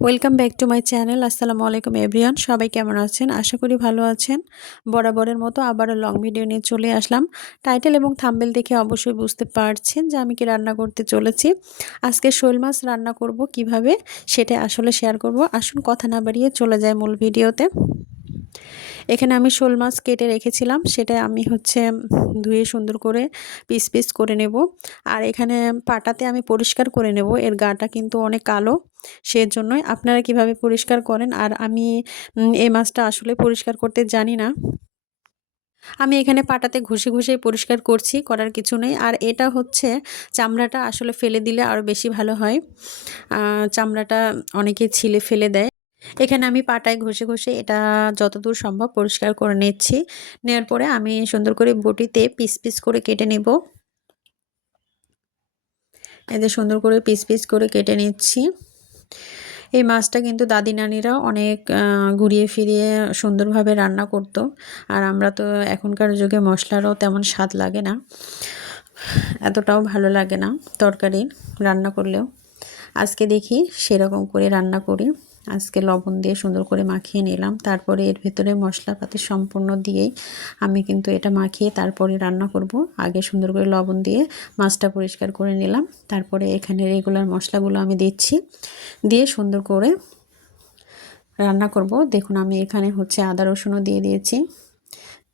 Welcome back to my channel. আসসালামু আলাইকুম everyone, সবাই কেমন আছেন? আশা করি ভালো আছেন। বরাবরের মতো আবারও লং ভিডিও নিয়ে চলে আসলাম। টাইটেল এবং থাম্বনেল দেখে অবশ্যই বুঝতে পারছেন যে আমি কি রান্না করতে চলেছি। আজকে শোল মাছ রান্না করব কিভাবে সেটা আসলে শেয়ার করব। আসুন কথা না বাড়িয়ে চলে যাই মূল ভিডিওতে। এখানে আমি শোল মাছ কেটে রেখেছিলাম, সেটা আমি ধুয়ে সুন্দর করে পিস পিস করে নেব। আর এখানে পাটাতে আমি পরিষ্কার করে নেব, এর গাটা কিন্তু অনেক কালো, সেজন্যই আপনারা কিভাবে পরিষ্কার করেন। আর আমি এই মাছটা আসলে পরিষ্কার করতে জানি না। আমি এখানে পাটাতে ঘষে ঘষে পরিষ্কার করছি, করার কিছু নেই। আর এটা চামড়াটা আসলে ফেলে দিলে আরও বেশি ভালো হয়। চামড়াটা অনেকে ছিলে ফেলে দেয়। এখানে আমি পাটায় ঘষে ঘষে এটা যতদূর সম্ভব পরিষ্কার করে নিচ্ছি। নেওয়ার পরে আমি সুন্দর করে বটিতে পিস পিস করে কেটে নেব। এদের সুন্দর করে পিস পিস করে কেটে নিচ্ছি। এই মাছটা কিন্তু দাদি নানিরা অনেক ঘুরিয়ে ফিরিয়ে সুন্দরভাবে রান্না করতো। আর আমরা তো এখনকার যুগে মশলারও তেমন স্বাদ লাগে না, এতটাও ভালো লাগে না তরকারি রান্না করলেও। আজকে দেখি সেরকম করে রান্না করি। আজকে লবণ দিয়ে সুন্দর করে মাখিয়ে নিলাম, তারপরে এর ভিতরে মশলাপাতি সম্পূর্ণ দিয়েই আমি কিন্তু এটা মাখিয়ে তারপরে রান্না করব। আগে সুন্দর করে লবণ দিয়ে মাছটা পরিষ্কার করে নিলাম, তারপরে এখানে রেগুলার মশলাগুলো আমি দিচ্ছি, দিয়ে সুন্দর করে রান্না করব। দেখুন আমি এখানে আদা রসুনও দিয়ে দিয়েছি,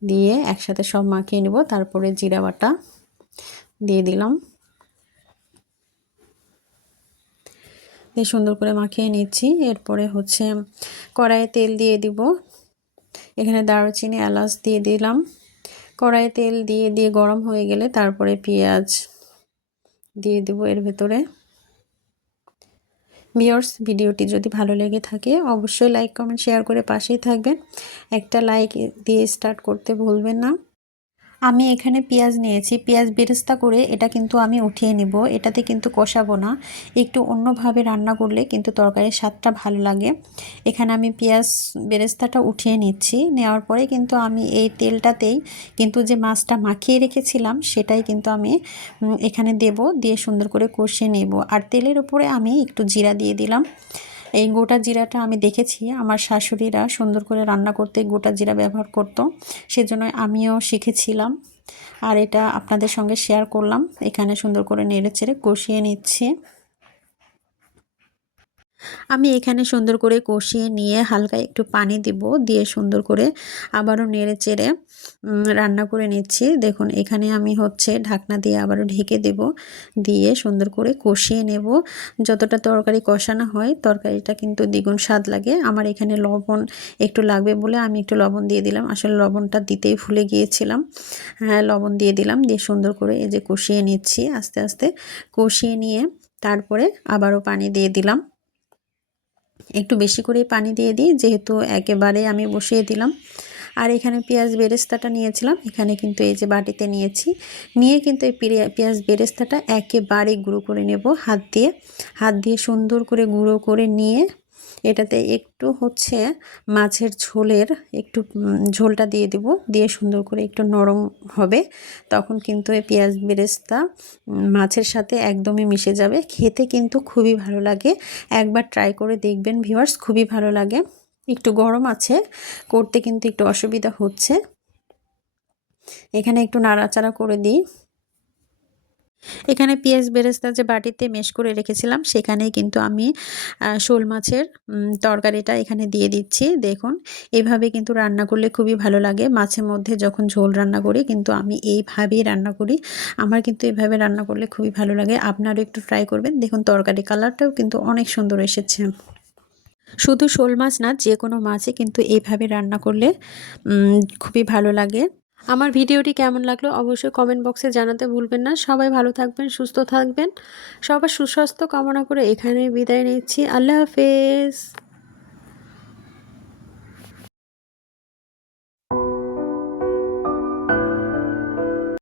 দিয়ে একসাথে সব মাখিয়ে নেব। তারপরে জিরা বাটা দিয়ে দিলাম, দিয়ে সুন্দর করে মাখিয়ে নিচ্ছি। এরপরে কড়াইয়ে তেল দিয়ে দিব। এখানে দারুচিনি এলাচ দিয়ে দিলাম। কড়াইয়ে তেল দিয়ে গরম হয়ে গেলে তারপরে পেঁয়াজ দিয়ে দেব এর ভেতরে। ভিউয়ার্স, ভিডিওটি যদি ভালো লেগে থাকে অবশ্যই লাইক কমেন্ট শেয়ার করে পাশেই থাকবেন। একটা লাইক দিয়ে স্টার্ট করতে ভুলবেন না। আমি এখানে পেঁয়াজ নিয়েছি, পেঁয়াজ বেরেস্তা করে এটা কিন্তু আমি উঠিয়ে নিব। এটাতে কিন্তু কষাবো না, একটু অন্যভাবে রান্না করলে কিন্তু তরকারির স্বাদটা ভালো লাগে। এখানে আমি পেঁয়াজ বেরেস্তাটা উঠিয়ে নিচ্ছি। নেওয়ার পরে কিন্তু আমি এই তেলটাতেই কিন্তু যে মাছটা মাখিয়ে রেখেছিলাম সেটাই কিন্তু আমি এখানে দেব, দিয়ে সুন্দর করে কষিয়ে নেব। আর তেলের উপরে আমি একটু জিরা দিয়ে দিলাম। এই গোটা জিরাটা আমি দেখেছি আমার শাশুড়িরা সুন্দর করে রান্না করতে গোটা জিরা ব্যবহার করতো, সেজন্য আমিও শিখেছিলাম। আর এটা আপনাদের সঙ্গে শেয়ার করলাম। এখানে সুন্দর করে নেড়েচেড়ে কষিয়ে নিচ্ছি। আমি এখানে সুন্দর করে কষিয়ে নিয়ে হালকা একটু পানি দিব, দিয়ে সুন্দর করে আবারও নেড়ে চেড়ে রান্না করে নিচ্ছি। দেখুন এখানে আমি ঢাকনা দিয়ে আবারও ঢেকে দেব, দিয়ে সুন্দর করে কষিয়ে নেব। যতটা তরকারি কষানো হয় তরকারিটা কিন্তু দ্বিগুণ স্বাদ লাগে। আমার এখানে লবণ একটু লাগবে বলে আমি একটু লবণ দিয়ে দিলাম, আসলে লবণটা দিতেই ভুলে গিয়েছিলাম। হ্যাঁ, লবণ দিয়ে দিলাম, দিয়ে সুন্দর করে এই যে কষিয়ে নিচ্ছি। আস্তে আস্তে কষিয়ে নিয়ে তারপরে আবারও পানি দিয়ে দিলাম। একটু বেশি করে পানি দিয়ে দিই, যেহেতু একেবারে আমি বসিয়ে দিলাম। আর এখানে পেঁয়াজ বেরেস্তাটা নিয়েছিলাম, এখানে কিন্তু এই যে বাটিতে নিয়েছি, নিয়ে কিন্তু এই পেঁয়াজ বেরেস্তাটা একেবারে গুঁড়ো করে নেব হাত দিয়ে সুন্দর করে গুঁড়ো করে নিয়ে এটাতে একটু মাছের ঝোলের একটু ঝোলটা দিয়ে দেব, দিয়ে সুন্দর করে একটু নরম হবে। তখন কিন্তু এই পেঁয়াজ বেরেস্তা মাছের সাথে একদমই মিশে যাবে। খেতে কিন্তু খুবই ভালো লাগে, একবার ট্রাই করে দেখবেন ভিউয়ার্স, খুবই ভালো লাগে। একটু গরম আছে, করতে কিন্তু একটু অসুবিধা হচ্ছে। এখানে একটু নাড়াচাড়া করে দিই। এখানে পেঁয়াজ বেরেস্তা যে বাটিতে মেশ করে রেখেছিলাম সেখানেই কিন্তু আমি শোল মাছের তরকারিটা এখানে দিয়ে দিচ্ছি। দেখুন এইভাবে কিন্তু রান্না করলে খুবই ভালো লাগে। মাছের মধ্যে যখন ঝোল রান্না করি কিন্তু আমি এইভাবেই রান্না করি। আমার কিন্তু এইভাবে রান্না করলে খুবই ভালো লাগে, আপনারাও একটু ট্রাই করবেন। দেখুন তরকারি কালারটাও কিন্তু অনেক সুন্দর এসেছে। শুধু শোল মাছ না, যে কোনো মাছই কিন্তু এইভাবে রান্না করলে খুবই ভালো লাগে। আমার ভিডিওটি কেমন লাগলো অবশ্যই কমেন্ট বক্সে জানাতে ভুলবেন না। সবাই ভালো থাকবেন, সুস্থ থাকবেন। সবার সুস্বাস্থ্য কামনা করে এখানে বিদায় নিচ্ছি। আল্লাহ হাফেজ।